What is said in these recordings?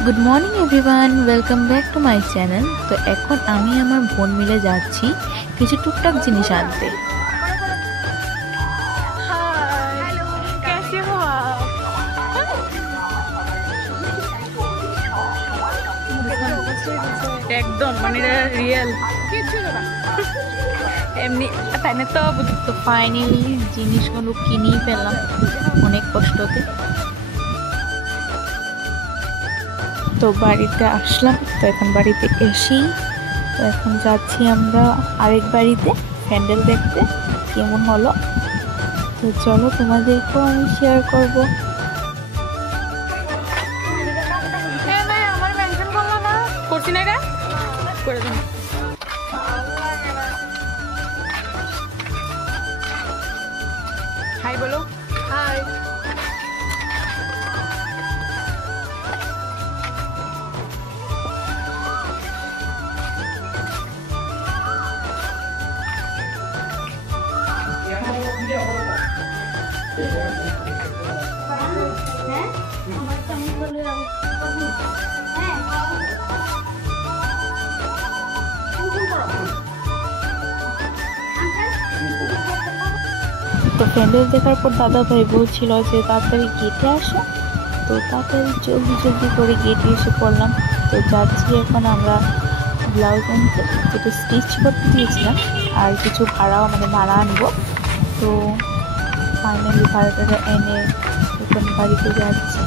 Good morning everyone, welcome back to my channel. তো এখন আমি আমার বোন মিলে যাচ্ছি কিছু টুকটাক জিনিস আনতে। একদম মানে রিয়েল কিছু না এমনি তাই না। তো ফাইনালি জিনিসগুলো কিনেই পেলাম অনেক কষ্টতে। তো বাড়িতে আসলাম, তো এখন বাড়িতে এসেই তো এখন যাচ্ছি আমরা আরেক বাড়িতে প্যান্ডেল দেখতে কেমন হলো। তো চলো তোমাদেরকেও আমি শেয়ার করব। আমার মেনশন করলো না, করছি না রে, করে দিন। হাই বলো। হাই। তো প্যান্ডেল দেখার পর দাদা ভাই বলছিল যে তাড়াতাড়ি গেটে আসো, তো তাড়াতাড়ি জলদি জলদি করে গেটে এসে পড়লাম। তো যাচ্ছি এখন আমরা ব্লাউজ আনতে, যেটা স্টিচ করতে দিয়েছিলাম, আর কিছু ভাড়া আনবো। তো ফাইনালি ভাড়াটা এনে এখন বাড়িতে যাচ্ছি।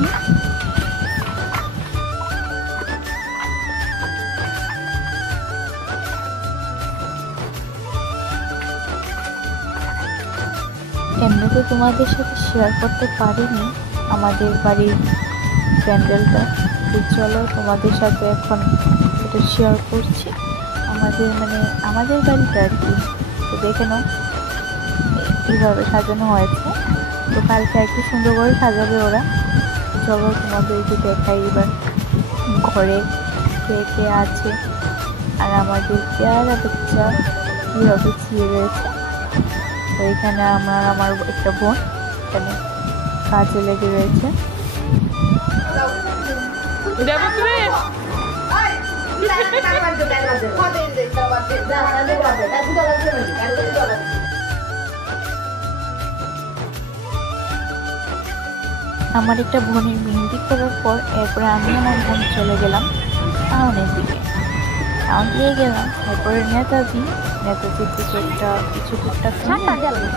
এমনিতে তোমাদের সাথে শেয়ার করতে পারিনি আমাদের বাড়ির প্যান্ডেলটা, তো চলো তোমাদের সাথে এখন এটা শেয়ার করছি। আমাদের বাড়িটা আর কি। তো দেখে নাও কীভাবে সাজানো হয়েছে। তো কালকে একটু সুন্দর করে সাজাবে ওরা। চলো তোমাদেরকে দেখাই এবার ঘরে কে কে আছে, আর আমাদের পেয়ারা বাচ্চা কীভাবে ছিঁড়ে রয়েছে। তো এখানে আমার একটা বোন এখানে কাজে লেগে রয়েছে। আমার একটা বোনের মেহেন্দি করার পর এরপরে আমি আমার বোন চলে গেলাম টাউনের দিকে। টাউন দিয়ে গেলাম, তারপরে নেতাজি থেকে কিছু টুকটাক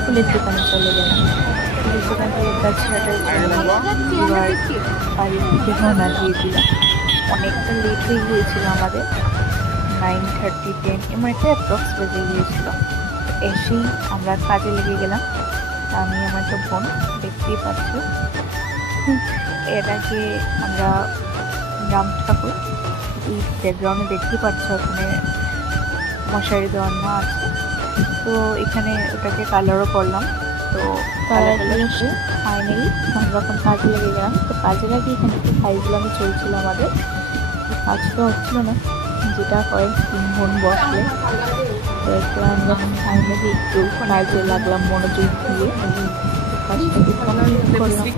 ফুলের দোকানে চলে গেলাম। ফুলের দোকান থেকে কাজ বাড়ির দিকে রওনা দিয়ে দিলাম। অনেকটা লেট হয়ে গিয়েছিল আমাদের, 9:30 10 এমন একটা অ্যাপ্রক্স বেজে গিয়েছিল। এসেই আমরা কাজে লেগে গেলাম। আমি আমার একটা বোন, দেখতেই পাচ্ছ। এর আগে আমরা রাম ঠাকুর এই ব্যাকগ্রাউন্ডে দেখতে পাচ্ছ, ওখানে মশারি দেওয়ানো আছে। তো এখানে ওটাকে কালারও করলাম। তো ফাইনালি আমরা এখন কাজে লেগে গেলাম। তো কাজে লাগিয়ে এখানে একটু ফাইজলামি চলছিল আমাদের। কাজ তো হচ্ছিল না, যেটা হয় 3 বোন বসলে। তো একটু আমরা ফাইনালি একটু কাজে লাগলাম মনোযোগ দিয়ে। কমপ্লিট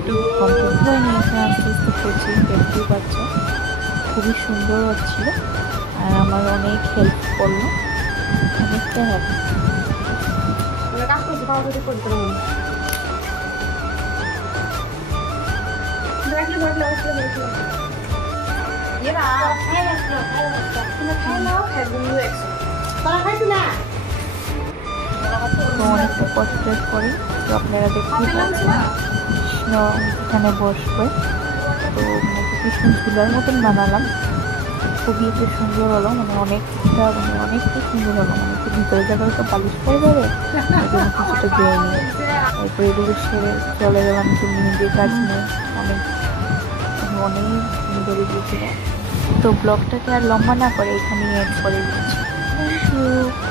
হয়নি, এখানে আস্তে আস্তে করছি, দেখতেই পাচ্ছ। খুবই সুন্দর হচ্ছিল, আর আমার অনেক হেল্প করলো, অনেকটা হেল্প। অনেকটা কষ্টের পরে তো আপনারা দেখতেই পাচ্ছেন এখানে বসবে। তো কৃষ্ণ ঝুলার মতন বানালাম, খুবই একটু সুন্দর হলো, অনেকটা সুন্দর হলো। একটু ভিতরে জায়গায় তো পালিশ করে যাবে, কিছুটা দিয়ে নিয়ে তারপরে এগুলো সেরে চলে গেলাম একটু মেহেন্দির কাজ নিয়ে। অনেক সুন্দর গিয়েছিল। তো ব্লগটাকে আর লম্বা না করে এখানেই এড করে দিচ্ছি। Thank you.